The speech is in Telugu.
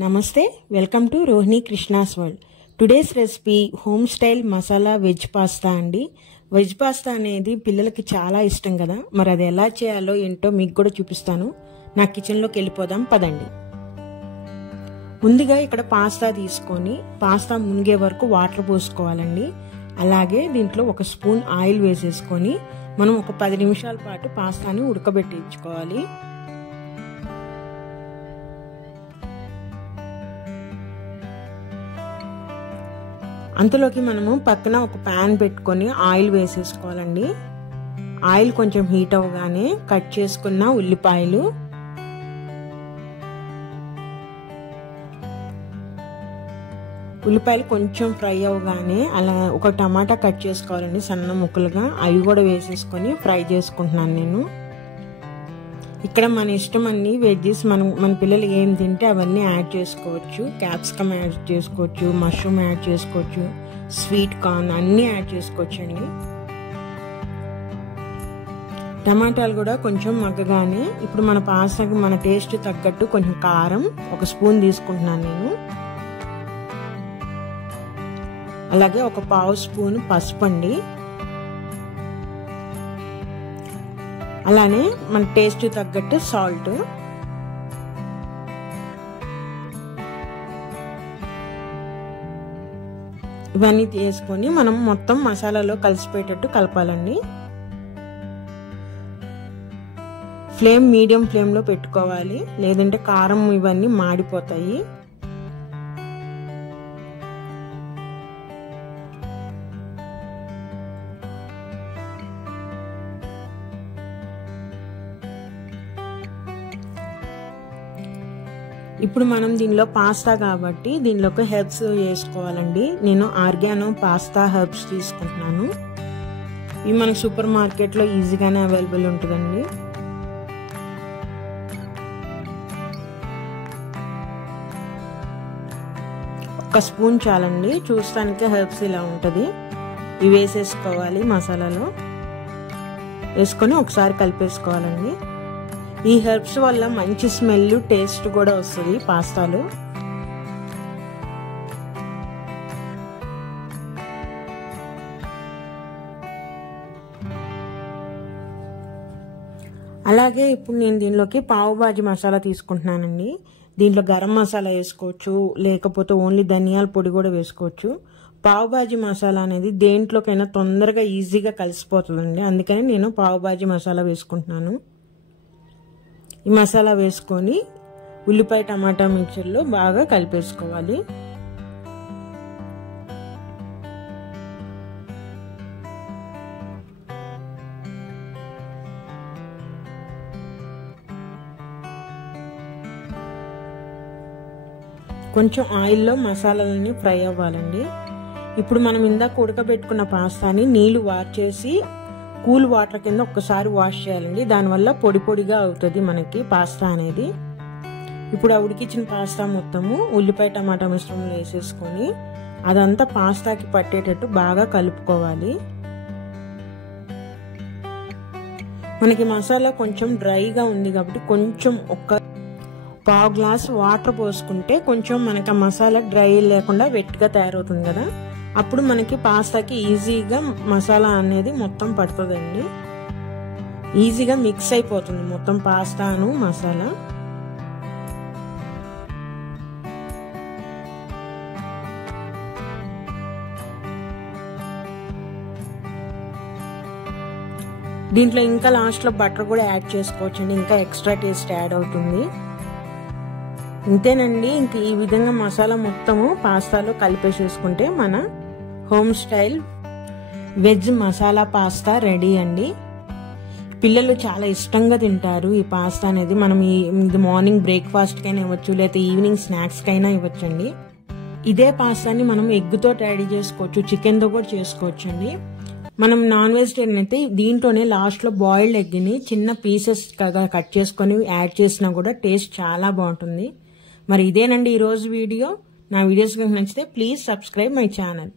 Namaste, welcome to Rohini Krishna's World. Today's recipe home style masala veg pasta andi. Veg pasta అనేది పిల్లలకి చాలా ఇష్టం కదా. మరి అది ఎలా చేయాలో ఏంటో మీకు కూడా చూపిస్తాను. నా కిచెన్ లోకి వెళ్ళిపోదాం పదండి. ముందుగా ఇక్కడ పాస్తా తీసుకొని పాస్తా మునిగే వరకు వాటర్ పోసుకోవాలండి. అలాగే దీంట్లో ఒక స్పూన్ ఆయిల్ వేసేసుకొని మనం ఒక 10 నిమిషాల పాటు పాస్తాని ఉడకబెట్టించుకోవాలి. అంతలోకి మనము పక్కన ఒక ప్యాన్ పెట్టుకొని ఆయిల్ వేసేసుకోవాలండి. ఆయిల్ కొంచెం హీట్ అవగానే కట్ చేసుకున్న ఉల్లిపాయలు, కొంచెం ఫ్రై అవగానే అలా ఒక టమాటా కట్ చేసుకోవాలండి సన్న ముక్కలుగా. అవి కూడా వేసేసుకొని ఫ్రై చేసుకుంటున్నాను నేను. ఇక్కడ మన ఇష్టం అన్ని వెజ్జెస్ మన పిల్లలు ఏం తింటే అవన్నీ యాడ్ చేసుకోవచ్చు. క్యాప్సికమ్ యాడ్ చేసుకోవచ్చు, మష్రూమ్ యాడ్ చేసుకోవచ్చు, స్వీట్ కార్న్ అన్నీ యాడ్ చేసుకోవచ్చు అండి. టమాటాలు కూడా కొంచెం మగ్గగానే ఇప్పుడు మన పాస్తాకి మన టేస్ట్ తగ్గట్టు కొంచెం కారం ఒక స్పూన్ తీసుకుంటున్నాను నేను. అలాగే ఒక పావు స్పూన్ పసుపు అండి. అలానే మన టేస్ట్ తగ్గట్టు సాల్ట్. ఇవన్నీ తీసుకొని మనం మొత్తం మసాలాలో కలిసిపోయేటట్టు కలపాలండి. ఫ్లేమ్ మీడియం ఫ్లేమ్ లో పెట్టుకోవాలి, లేదంటే కారం ఇవన్నీ మాడిపోతాయి. ఇప్పుడు మనం దీనిలో పాస్తా కాబట్టి దీనిలోకి హెర్బ్స్ వేసుకోవాలండి. నేను ఆర్గానో పాస్తా హెర్బ్స్ తీసుకుంటున్నాను. ఇవి మనకి సూపర్ మార్కెట్లో ఈజీగానే అవైలబుల్ ఉంటుందండి. ఒక స్పూన్ చాలండి, చూస్తానికి హెర్బ్స్ ఇలా ఉంటుంది. ఇవి వేసేసుకోవాలి మసాలాలో. వేసుకొని ఒకసారి కలిపేసుకోవాలండి. ఈ హెర్బ్స్ వల్ల మంచి స్మెల్ టేస్ట్ కూడా వస్తుంది పాస్తాలో. అలాగే ఇప్పుడు నేను దీనిలోకి పావు భాజీ మసాలా తీసుకుంటున్నానండి. దీంట్లో గరం మసాలా వేసుకోవచ్చు, లేకపోతే ఓన్లీ ధనియాల పొడి కూడా వేసుకోవచ్చు. పావు భాజీ మసాలా అనేది దేంట్లోకైనా తొందరగా ఈజీగా కలిసిపోతుందండి. అందుకని నేను పావు భాజీ మసాలా వేసుకుంటున్నాను. ఈ మసాలా వేసుకొని ఉల్లిపాయ టమాటా మిక్చర్లో బాగా కలిపేసుకోవాలి. కొంచెం ఆయిల్లో మసాలాలని ఫ్రై అవ్వాలండి. ఇప్పుడు మనం ఇందాక ఉడకబెట్టుకున్న పాస్తాని నీళ్లు వార్చేసి కూల్ వాటర్ కింద ఒక్కసారి వాష్ చేయాలండి. దానివల్ల పొడి పొడిగా అవుతుంది మనకి పాస్తా అనేది. ఇప్పుడు ఆ ఉడికించిన పాస్తా మొత్తము ఉల్లిపాయ టమాటా మిశ్రమంలో వేసేసుకొని అదంతా పాస్తాకి పట్టేటట్టు బాగా కలుపుకోవాలి. మనకి మసాలా కొంచెం డ్రైగా ఉంది కాబట్టి కొంచెం ఒక పావు గ్లాస్ వాటర్ పోసుకుంటే కొంచెం మనకి ఆ మసాలా డ్రై లేకుండా వెట్గా తయారవుతుంది కదా. అప్పుడు మనకి పాస్తాకి ఈజీగా మసాలా అనేది మొత్తం పడుతుందండి. ఈజీగా మిక్స్ అయిపోతుంది మొత్తం పాస్తాను మసాలా. దీంట్లో ఇంకా లాస్ట్ లో బటర్ కూడా యాడ్ చేసుకోవచ్చండి, ఇంకా ఎక్స్ట్రా టేస్ట్ యాడ్ అవుతుంది. ఇంతేనండి. ఇంక ఈ విధంగా మసాలా మొత్తము పాస్తాలో కలిపేసేసుకుంటే మన home style veg masala pasta ready అండి. పిల్లలు చాలా ఇష్టంగా తింటారు ఈ పాస్తా అనేది. మనం ఇది మార్నింగ్ బ్రేక్ఫాస్ట్ కైనా ఇవ్వచ్చు, లేకపోతే ఈవినింగ్ స్నాక్స్ కైనా ఇవ్వచ్చండి. ఇదే పాస్తాని మనం ఎగ్తో రెడీ చేసుకోవచ్చు, చికెన్తో కూడా చేసుకోవచ్చు అండి. మనం నాన్ వెజిటేరియన్ అయితే దీంట్లోనే లాస్ట్ లో బాయిల్డ్ ఎగ్ని చిన్న పీసెస్ కట్ చేసుకొని యాడ్ చేసినా కూడా టేస్ట్ చాలా బాగుంటుంది. మరి ఇదేనండి ఈరోజు వీడియో. నా వీడియోస్ కనుక నచ్చితే ప్లీజ్ సబ్స్క్రైబ్ మై ఛానల్.